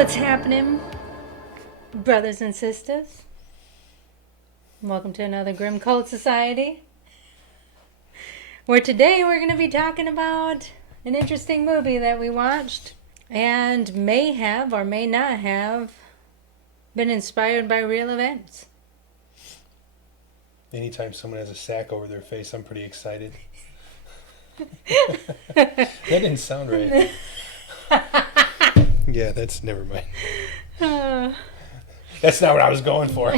What's happening, brothers and sisters? Welcome to another Grim Cult Society, where today we're going to be talking about an interesting movie that we watched and may have or may not have been inspired by real events. Anytime someone has a sack over their face, I'm pretty excited. That didn't sound right. Yeah, that's never mind. That's not what I was going for.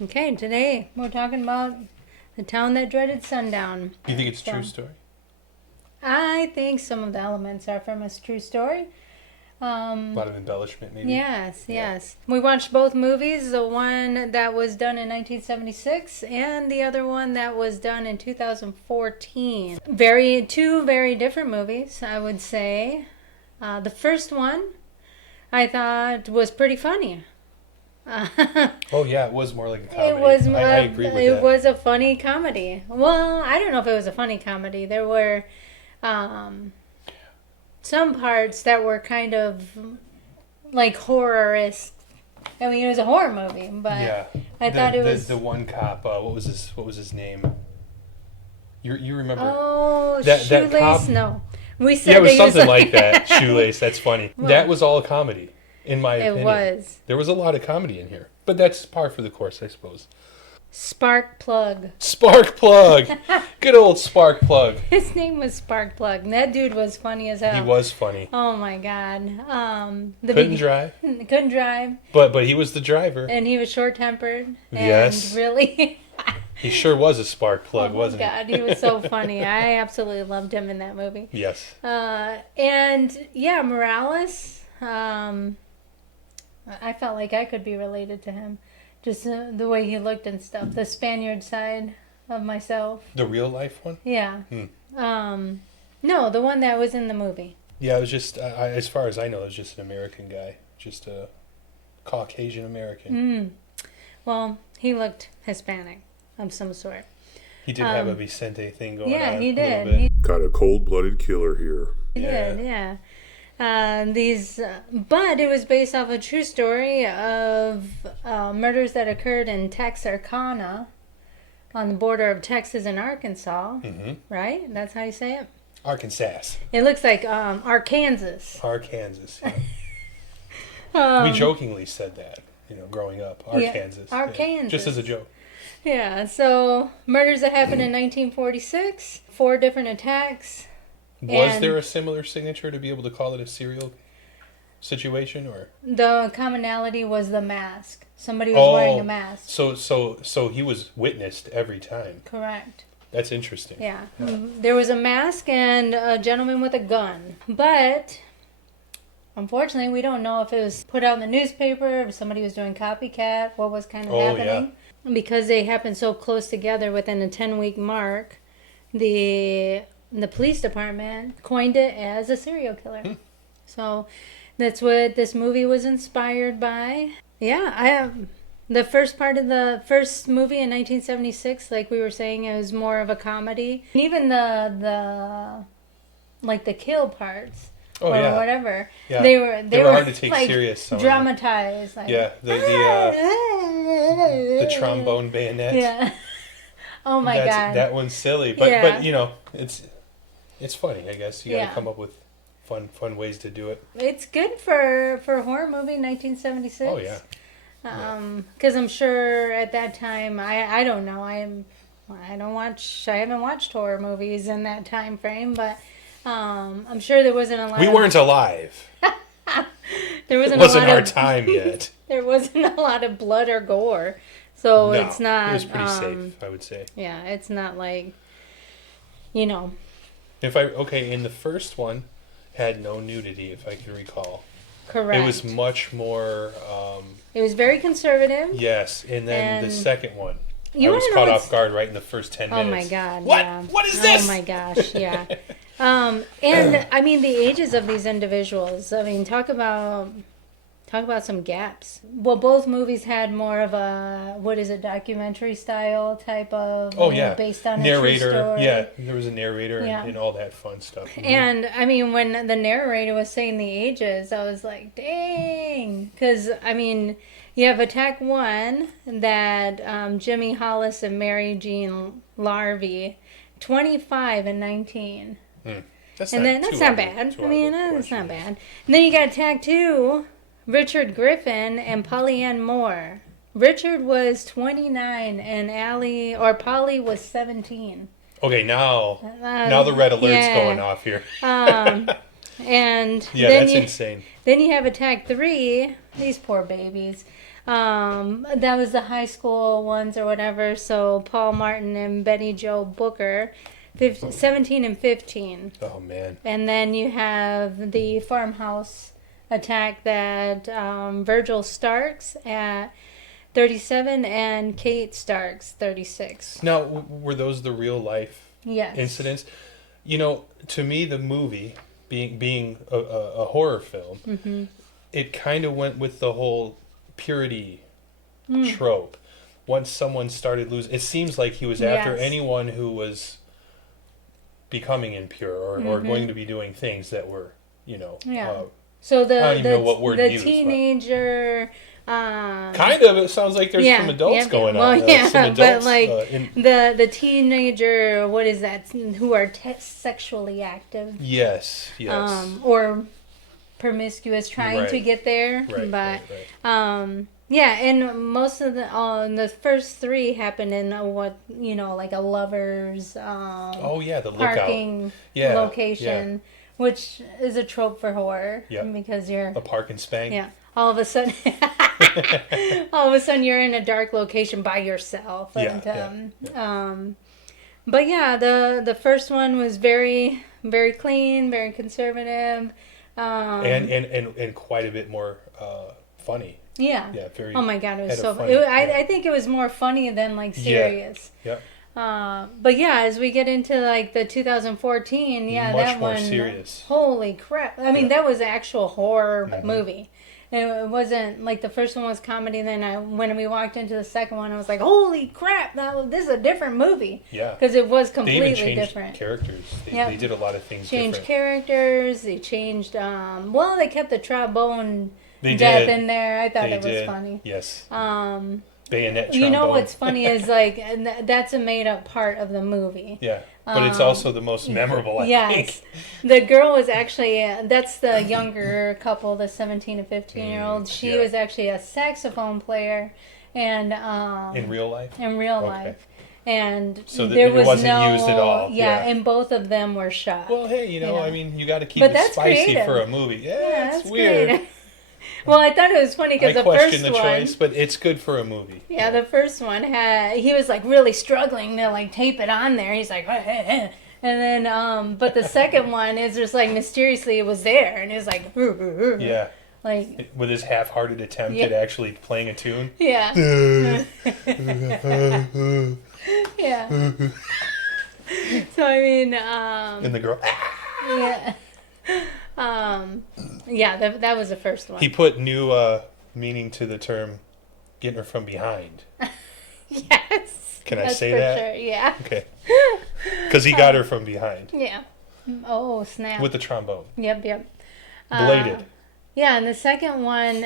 Okay, today we're talking about The Town That Dreaded Sundown. You think it's a true story? I think some of the elements are from a true story. A lot of embellishment, maybe? Yes. We watched both movies, the one that was done in 1976 and the other one that was done in 2014. Two very different movies, I would say. The first one I thought was pretty funny. Oh yeah, it was more like a comedy. I agree with that. It was a funny comedy. Well, I don't know if it was a funny comedy. There were some parts that were kind of like horror-esque. I mean, it was a horror movie, but yeah. I thought it was... The one cop, what was his name? You remember? Oh, that Shoelace? Cop? No. We said yeah, it was something like that. Shoelace, that's funny. Well, that was all a comedy, in my opinion. It was. There was a lot of comedy in here. But that's par for the course, I suppose. Spark Plug. Good old Spark Plug. His name was Spark Plug. And that dude was funny as hell. He was funny. Oh my god. Couldn't drive. Couldn't drive. But he was the driver. And he was short-tempered. Yes. And really... He sure was a spark plug, wasn't he? Oh my god, he was so funny. I absolutely loved him in that movie. Yes. And yeah, Morales, I felt like I could be related to him. Just the way he looked and stuff. The Spaniard side of myself. The real life one? Yeah. No, the one that was in the movie. Yeah, it was just, as far as I know, it was just an American guy. Just a Caucasian American. Well, he looked Hispanic of some sort. He did have a Vicente thing going on. Yeah, he did. Got a cold-blooded killer here. He did, yeah. But it was based off a true story of murders that occurred in Texarkana, on the border of Texas and Arkansas. Mm-hmm. Right? That's how you say it? Arkansas. It looks like Arkansas. Arkansas. Yeah. We jokingly said that, growing up. Arkansas. Yeah, Arkansas. Yeah. Just as a joke. Yeah. So murders that happened in 1946. 4 different attacks. Was there a similar signature to be able to call it a serial situation, or the commonality was the mask? Somebody was wearing a mask. So he was witnessed every time. Correct. That's interesting. Yeah. There was a mask and a gentleman with a gun, but unfortunately, we don't know if it was put out in the newspaper, if somebody was doing copycat, what was kind of happening. Yeah. Because they happened so close together within a 10-week mark, the police department coined it as a serial killer. So that's what this movie was inspired by. Yeah, the first part of the first movie in 1976, like we were saying, it was more of a comedy. Even the kill parts or whatever, yeah. they were hard to take serious. Dramatized. Like, yeah, the trombone bayonet. Yeah. Oh my god. That one's silly, but it's funny, I guess. You got to come up with fun ways to do it. It's good for a horror movie in 1976. Oh yeah. Because I'm sure at that time, I don't know, I haven't watched horror movies in that time frame, but I'm sure there wasn't a lot. We weren't alive. There wasn't. It wasn't our time yet. There wasn't a lot of blood or gore, so no, it's not. It was pretty safe, I would say. Yeah, it's not like, in the first one, had no nudity, if I can recall. Correct. It was much more... it was very conservative. Yes, and then the second one. I was caught off guard right in the first 10 minutes. Oh my god, What? yeah. What is this? Oh my gosh, yeah. And, I mean, the ages of these individuals, I mean, talk about talk about some gaps. Well, both movies had more of a, documentary style type of, based on narrator. A true story. Yeah, there was a narrator and all that fun stuff. Mm-hmm. And, I mean, when the narrator was saying the ages, I was like, dang. Because, I mean, you have Attack 1 that Jimmy Hollis and Mary Jean Larvey, 25 and 19. That's not bad. I mean, that's not bad. And then you got Attack 2, Richard Griffin and Polly Ann Moore. Richard was 29 and Polly was 17. Okay, now the red alert's going off here. And that's insane. Then you have Attack 3. These poor babies. That was the high school ones or whatever. So Paul Martin and Betty Jo Booker, 17 and 15. Oh man. And then you have the farmhouse attack that Virgil Starks at 37 and Kate Starks 36. Now, were those the real life incidents? You know, to me, the movie being a horror film, it kind of went with the whole purity trope. Once someone started losing, it seems like he was after anyone who was becoming impure or going to be doing things that were, so I don't even know what word to use, teenager. Kind of. It sounds like there's some adults going on. Some adults, but like the teenager, what is that? Who are sexually active? Yes. Or promiscuous, trying to get there. Right. And most of the first three happened in like a lover's the parking location, which is a trope for horror. Yeah. Because you're a park and spank. Yeah. All of a sudden you're in a dark location by yourself. And, but yeah, the first one was very, very clean, very conservative. And quite a bit more funny. Yeah. Yeah, very. Oh my God, it was so funny. I think it was more funny than like serious. Yeah. But yeah, as we get into like the 2014, much that more one. Serious. Holy crap! I mean, that was an actual horror movie. It wasn't like the first one was comedy. Then when we walked into the second one, I was like, "Holy crap! This is a different movie." Yeah, because it was completely they even changed different. Characters. They did a lot of things. Changed characters. They changed. They kept the trombone death in there. I thought that was funny. Yes. Bayonet trombone. You know what's funny is like that's a made up part of the movie. Yeah. But it's also the most memorable, I think. The girl was actually, that's the younger couple, the 17 and 15-year-old. She was actually a saxophone player. And in real life? In real life. And so there was wasn't used at all. Yeah, and both of them were shot. Well, hey, I mean, you got to keep it spicy creative. For a movie. Yeah, that's weird. Creative. Well, I thought it was funny because the first one... I question the choice, but it's good for a movie. Yeah, the first one he was like really struggling to like tape it on there. He's like, and then, but the second one is just like mysteriously it was there, and it was like, yeah, like with his half-hearted attempt at actually playing a tune. Yeah. Yeah. So I mean, and the girl. Yeah. That was the first one. He put new meaning to the term "getting her from behind." Yes. Can I say that? Sure, yeah. Okay. Because he got her from behind. Yeah. Oh, snap. With the trombone. Yep. Bladed. Yeah, and the second one,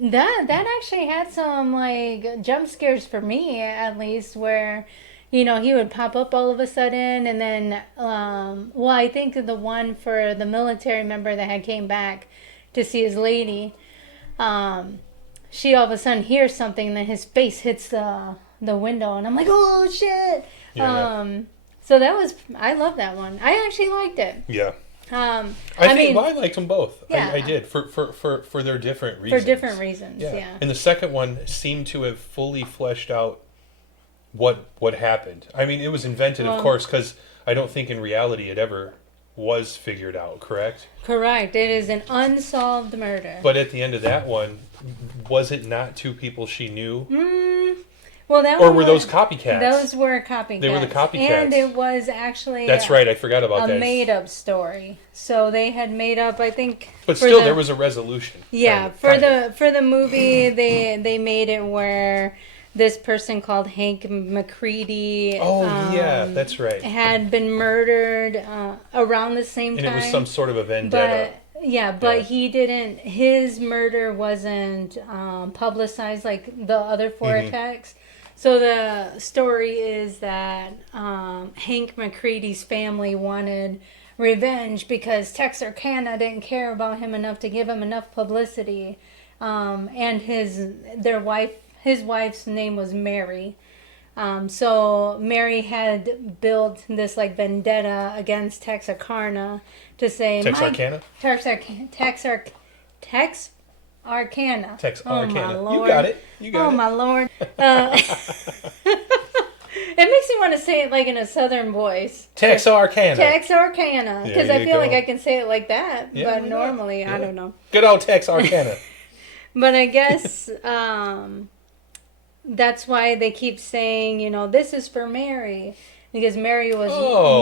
that actually had some like jump scares for me, at least, where he would pop up all of a sudden, and then, I think the one for the military member that had came back to see his lady, she all of a sudden hears something, and then his face hits the window, and I'm like, oh, shit! Yeah. So I love that one. I actually liked it. Yeah. I liked them both. Yeah. I did, for their different reasons. For different reasons, yeah. And the second one seemed to have fully fleshed out what happened. I mean, it was invented, of course, because I don't think in reality it ever was figured out, correct? Correct. It is an unsolved murder. But at the end of that one, was it not two people she knew? Well, that or were those copycats? Those were copycats. They were the copycats. And it was actually... That's right, I forgot about that. A made-up story. So they had made up, I think... But still, there was a resolution. Yeah, for the movie, they made it where this person called Hank McCready... Oh, yeah, that's right. ...had been murdered around the same time. And it was some sort of a vendetta. But he didn't... His murder wasn't publicized like the other four attacks. So the story is that Hank McCready's family wanted revenge because Texarkana didn't care about him enough to give him enough publicity, and his wife's name was Mary. So Mary had built this like vendetta against Texarkana to say Texarkana. Texarkana. Oh my Lord. You got it. Oh my Lord. It makes me want to say it like in a southern voice. Texarkana. Because I feel like I can say it like that. Yeah, but normally, I don't know. Good old Texarkana. But I guess that's why they keep saying, this is for Mary. Because Mary was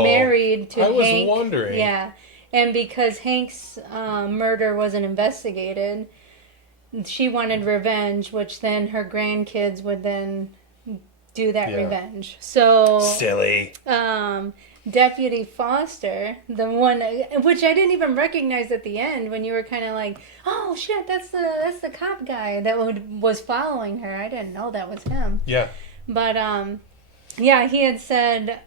married to Hank. I was wondering. Yeah. And because Hank's murder wasn't investigated, she wanted revenge, which then her grandkids would then do that revenge. So silly. Deputy Foster, the one which I didn't even recognize at the end when you were kind of like, oh shit, that's the cop guy that was following her. I didn't know that was him. Yeah. But he had said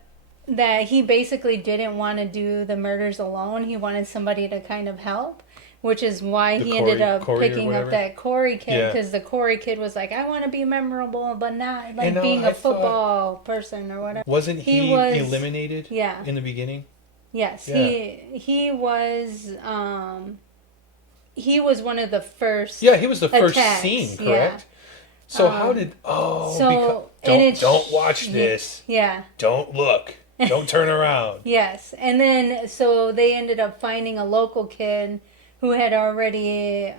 that he basically didn't want to do the murders alone. He wanted somebody to kind of help. Which is why he ended up picking up that Corey kid, because the Corey kid was like, I want to be memorable, but not like being a football person or whatever. Wasn't he eliminated in the beginning? Yes, yeah. He was one of the first. Yeah, he was the first attacks. Scene, correct? Yeah. So how did don't watch this. Yeah. Don't look. Don't turn around. Yes, and then so they ended up finding a local kid who had already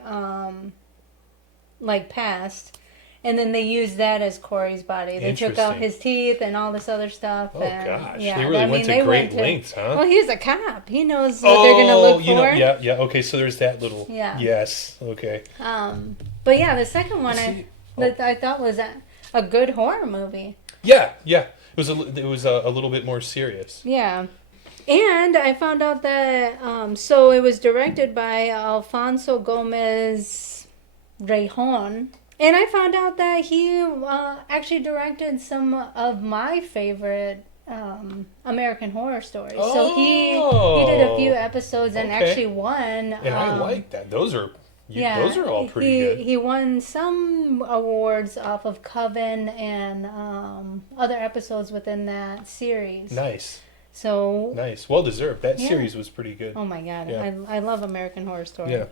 passed, and then they used that as Corey's body. They took out his teeth and all this other stuff. Oh gosh, they really went to great lengths, huh? Well, he's a cop. He knows what they're going to look for. Yeah. Okay, so there's that little. Yeah. Yes. Okay. But yeah, the second one I thought was a good horror movie. Yeah. It was a little bit more serious. Yeah. And I found out that, so it was directed by Alfonso Gomez Rejon. And I found out that he actually directed some of my favorite American Horror Stories. Oh, so he did a few episodes and actually won. And I like that. Those are all pretty good. He won some awards off of Coven and other episodes within that series. Nice. So nice, well deserved. That series was pretty good. Oh my god, yeah. I love American Horror Story. Yeah,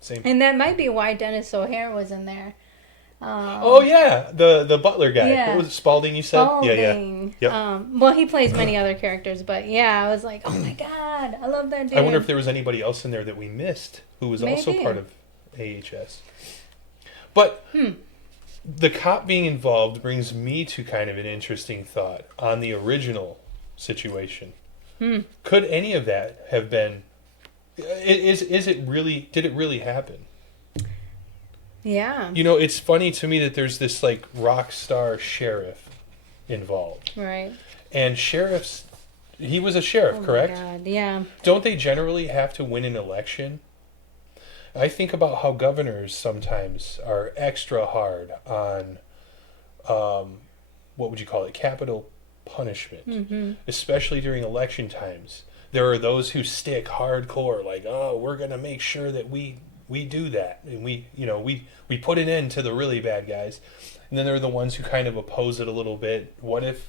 same. And that might be why Dennis O'Hare was in there. The butler guy. Yeah. What was it, Spalding? You said. Spalding. Yeah. Well, he plays many other characters, but I was like, oh my god, I love that dude. I wonder if there was anybody else in there that we missed who was also part of AHS. But the cop being involved brings me to kind of an interesting thought on the original situation. Could any of that have been? Is it really? Did it really happen? Yeah. It's funny to me that there's this like rock star sheriff involved. Right. And he was a sheriff, correct? My God, yeah. Don't they generally have to win an election? I think about how governors sometimes are extra hard on, what would you call it, capital punishment, especially during election times. There are those who stick hardcore, like, oh, we're going to make sure that we do that, and we put an end to the really bad guys. And then there are the ones who kind of oppose it a little bit. What if,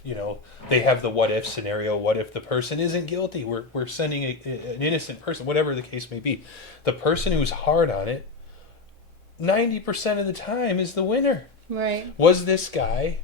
they have the what if scenario? What if the person isn't guilty? We're sending an innocent person, whatever the case may be. The person who's hard on it, 90% of the time is the winner. Right. Was this guy,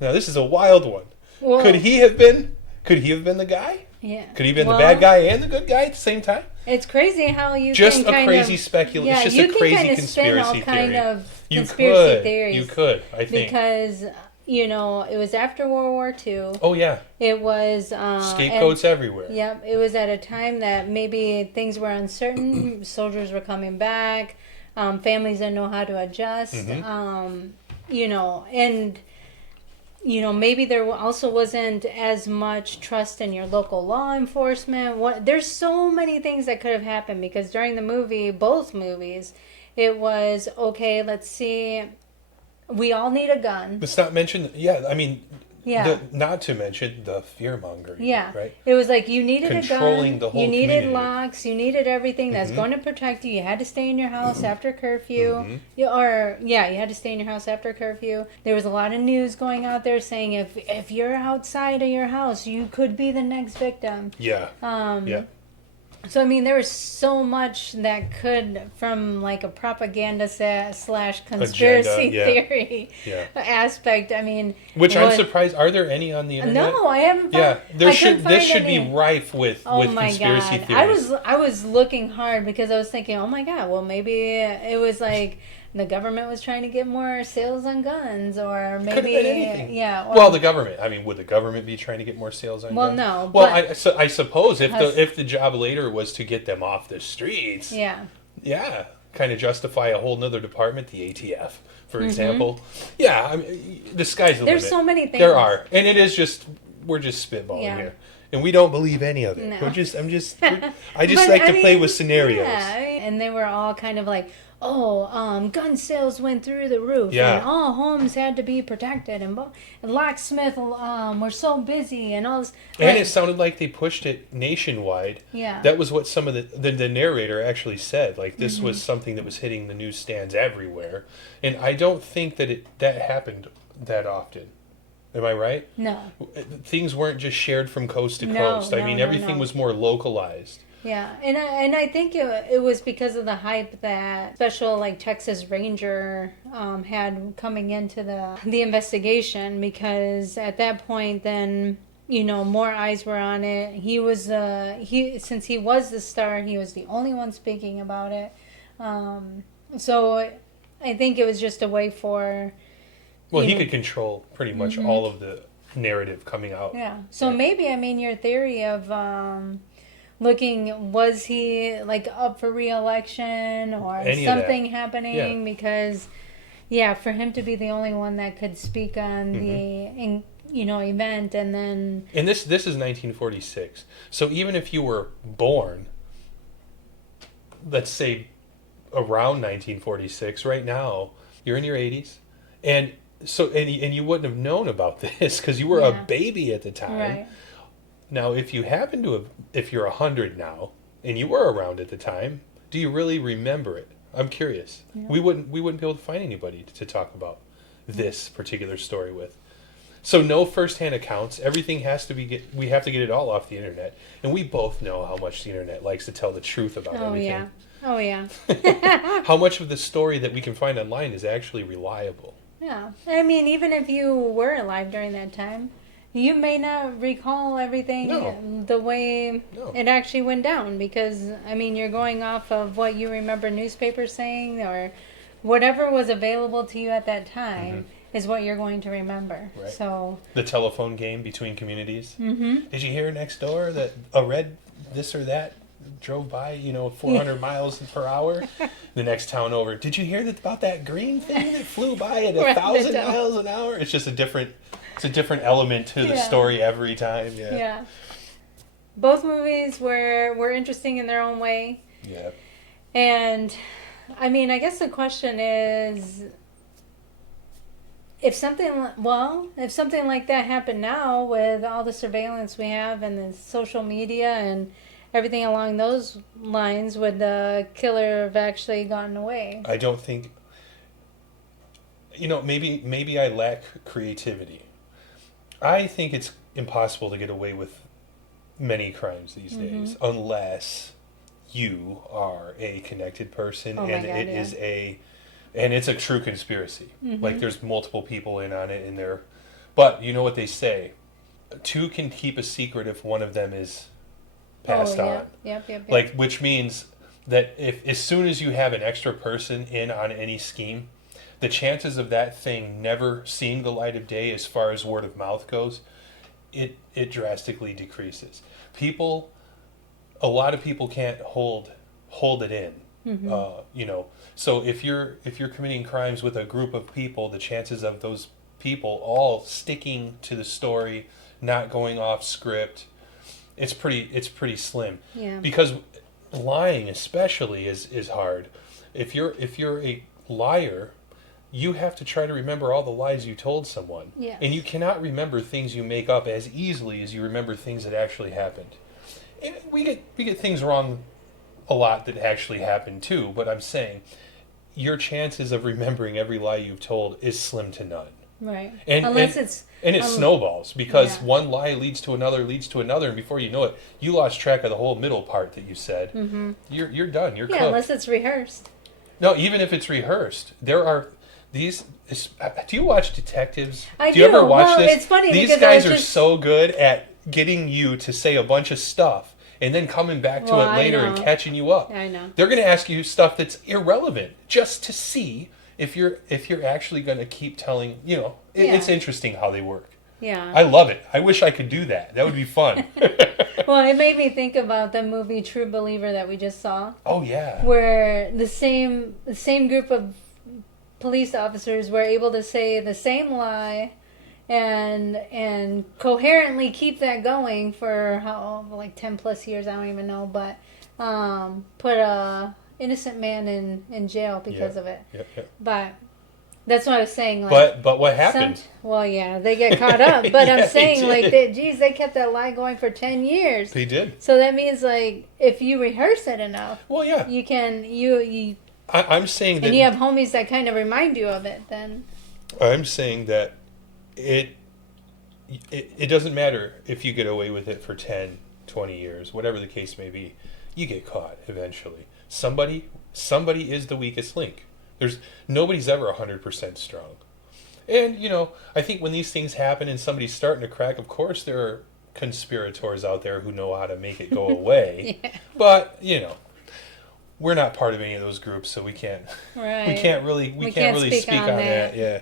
now this is a wild one. Well, could he have been the guy? Yeah. Could he have been the bad guy and the good guy at the same time? It's crazy how you just can a crazy speculation. Yeah, it's just you a crazy can kind of conspiracy spin all theory. kind of You conspiracy theories. You could, I think. Because, it was after World War II. Oh, yeah. It was... scapegoats everywhere. Yep. It was at a time that maybe things were uncertain. Soldiers were coming back. Families didn't know how to adjust. And... maybe there also wasn't as much trust in your local law enforcement. There's so many things that could have happened because during the movie, both movies, it was, okay, let's see, we all need a gun. Let's not mention, not to mention the fear-mongering, right? It was like you needed controlling a gun, the whole you needed community. locks, you needed everything that's going to protect you. You had to stay in your house after curfew. You had to stay in your house after curfew. There was a lot of news going out there saying if you're outside of your house, you could be the next victim. Yeah. So, there was so much that could, from like a propaganda / conspiracy theory aspect. Which I'm surprised. Are there any on the internet? No, I haven't. This should be rife with conspiracy theories. I was looking hard because I was thinking, oh my God, well maybe it was like the government was trying to get more sales on guns, or maybe could have been anything. Yeah. Well, the government. Would the government be trying to get more sales on guns? Well, no. Well, I suppose if the job later was to get them off the streets. Yeah. Yeah, kind of justify a whole nother department, the ATF, for example. Yeah, the sky's the limit. There's so many things. There are, and it is just we're just spitballing here. And we don't believe any of it. No. I just like to play with scenarios. Yeah, and they were all kind of like, gun sales went through the roof, yeah. and all homes had to be protected, and locksmith were so busy, and all this. And it sounded like they pushed it nationwide. Yeah. That was what some of the narrator actually said. Like, this was something that was hitting the newsstands everywhere. And I don't think that that happened that often. Am I right? No. Things weren't just shared from coast to coast. Everything was more localized. Yeah, and I think it was because of the hype that special like Texas Ranger had coming into the investigation, because at that point then more eyes were on it. He was since he was the star, he was the only one speaking about it. So I think it was just a way for. Well, he could control pretty much all of the narrative coming out. Yeah. So maybe your theory of. Looking, was he like up for re-election or something happening? Yeah. Because, for him to be the only one that could speak on the event, and then. And this is 1946. So even if you were born, let's say, around 1946, right now you're in your 80s, and so and you wouldn't have known about this because you were a baby at the time. Right. Now, if you happen to have, if you're 100 now, and you were around at the time, do you really remember it? I'm curious. Yeah. We wouldn't be able to find anybody to talk about this particular story with. So no first-hand accounts. Everything has to be we have to get it all off the internet, and we both know how much the internet likes to tell the truth about everything. Oh yeah. How much of the story that we can find online is actually reliable? Yeah, even if you were alive during that time. You may not recall everything the way it actually went down, because, you're going off of what you remember newspapers saying, or whatever was available to you at that time is what you're going to remember. Right. So the telephone game between communities. Mm-hmm. Did you hear next door that a red this or that drove by, 400 miles per hour? The next town over, did you hear about that green thing that flew by at 1,000 miles an hour? It's just a different element to the story every time. Yeah. Both movies were interesting in their own way. Yeah. And I guess the question is, if something like that happened now with all the surveillance we have and the social media and everything along those lines, would the killer have actually gotten away? I don't think. Maybe I lack creativity. I think it's impossible to get away with many crimes these days unless you are a connected person and it's a true conspiracy. Like, there's multiple people in on it, but you know what they say, two can keep a secret if one of them is passed on. Yep. Like, which means that if as soon as you have an extra person in on any scheme, the chances of that thing never seeing the light of day as far as word of mouth goes, it drastically decreases. A lot of people can't hold it in. So if you're committing crimes with a group of people, the chances of those people all sticking to the story, not going off script, it's pretty slim. Yeah. Because lying especially is hard. If you're a liar, you have to try to remember all the lies you told someone. Yes. And you cannot remember things you make up as easily as you remember things that actually happened. And we get things wrong a lot that actually happened too, but I'm saying your chances of remembering every lie you've told is slim to none. Right. Unless it snowballs because one lie leads to another, and before you know it, you lost track of the whole middle part that you said. Mm-hmm. You're done. You're cooked. Unless it's rehearsed. No, even if it's rehearsed, there are these. Do you watch detectives? I do. You ever watch this? It's funny these because guys are so good at getting you to say a bunch of stuff and then coming back to it later and catching you up. I know. They're going to ask you stuff that's irrelevant just to see if you're actually going to keep telling. It's interesting how they work. Yeah. I love it. I wish I could do that. That would be fun. Well, it made me think about the movie True Believer that we just saw. Oh yeah. Where the same group of police officers were able to say the same lie and coherently keep that going for 10 plus years, I don't even know, but put a innocent man in jail because of it. Yep. But that's what I was saying. Like, but what happened? They get caught up. But I'm saying, they they kept that lie going for 10 years. They did. So that means, if you rehearse it enough, well, yeah, you can, I'm saying that... And you have homies that kind of remind you of it, then... I'm saying that it doesn't matter if you get away with it for 10, 20 years, whatever the case may be. You get caught eventually. Somebody is the weakest link. Nobody's ever 100% strong. And, I think when these things happen and somebody's starting to crack, of course there are conspirators out there who know how to make it go away. Yeah. But, we're not part of any of those groups, so we can't. Right. We can't really speak on that. Yeah.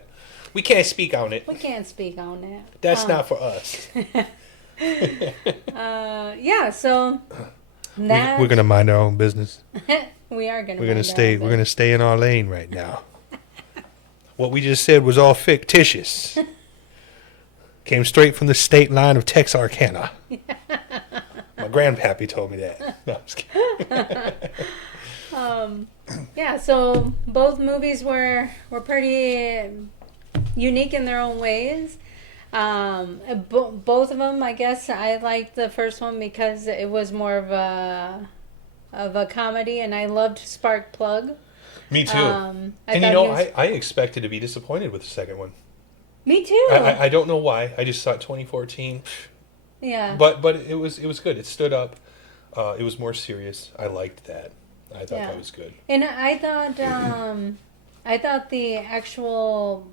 We can't speak on it. We can't speak on that. That's not for us. So that we're gonna mind our own business. We are gonna. We're gonna stay in our lane right now. What we just said was all fictitious. Came straight from the state line of Texarkana. My grandpappy told me that. No, I'm just kidding. So both movies were pretty unique in their own ways. Both of them, I guess, I liked the first one because it was more of a comedy, and I loved Spark Plug. Me too. I expected to be disappointed with the second one. Me too. I don't know why. I just thought 2014. Yeah. But it was good. It stood up. It was more serious. I liked that. I thought that was good. And I thought the actual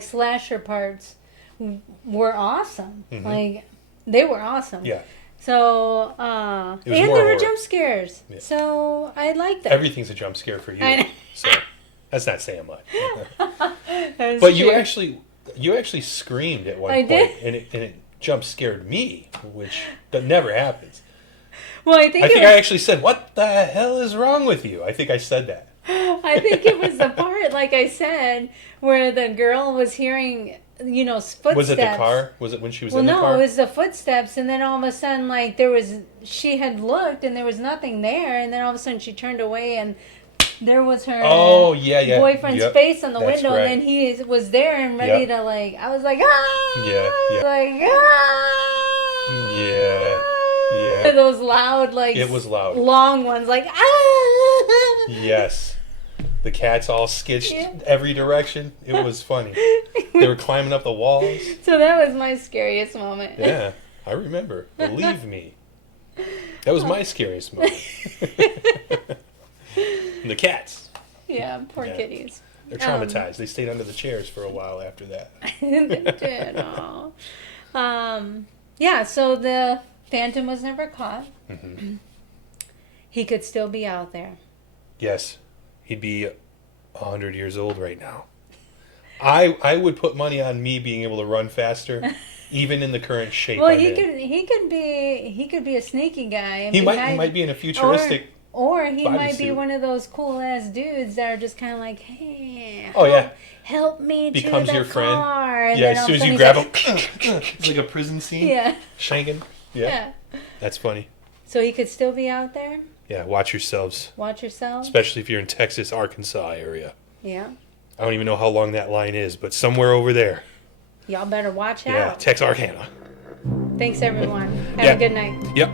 slasher parts were awesome. Mm-hmm. They were awesome. Yeah. So and there were jump scares. Yeah. So I liked that. Everything's a jump scare for you. So that's not saying much. But true. you actually screamed at one point, did? and it jump scared me, which that never happens. Well, I think I actually said, "What the hell is wrong with you?" I think I said that. I think it was the part, like I said, where the girl was hearing, footsteps. Was it the car? Was it when she was in the car? Well, no, it was the footsteps, and then all of a sudden, she had looked, and there was nothing there, and then all of a sudden she turned away, and there was her boyfriend's face on the window, right. and then he was there and ready to, I was like, ah! Yeah. Like, ah! Yeah. Those loud, it was loud. Long ones, like, ah! Yes. The cats all skitched every direction. It was funny. They were climbing up the walls. So that was my scariest moment. Yeah, I remember. Believe me. That was my scariest moment. And the cats. Yeah, poor kitties. They're traumatized. They stayed under the chairs for a while after that. They did. So Phantom was never caught. He could still be out there. Yes. He'd be 100 years old right now. I would put money on me being able to run faster, even in the current shape. Well, he could be a sneaky guy. He might be in a futuristic. Or he might be one of those cool ass dudes that are just kind of like, hey, help me becomes to the your friend. car. And yeah, as soon as you grab him, it's like a prison scene. Yeah, shanking. Yeah, that's funny. So he could still be out there. Yeah, watch yourselves. Watch yourselves. Especially if you're in Texas, Arkansas area. Yeah. I don't even know how long that line is, but somewhere over there. Y'all better watch out. Yeah, Texarkana. Thanks, everyone. Have a good night. Yep.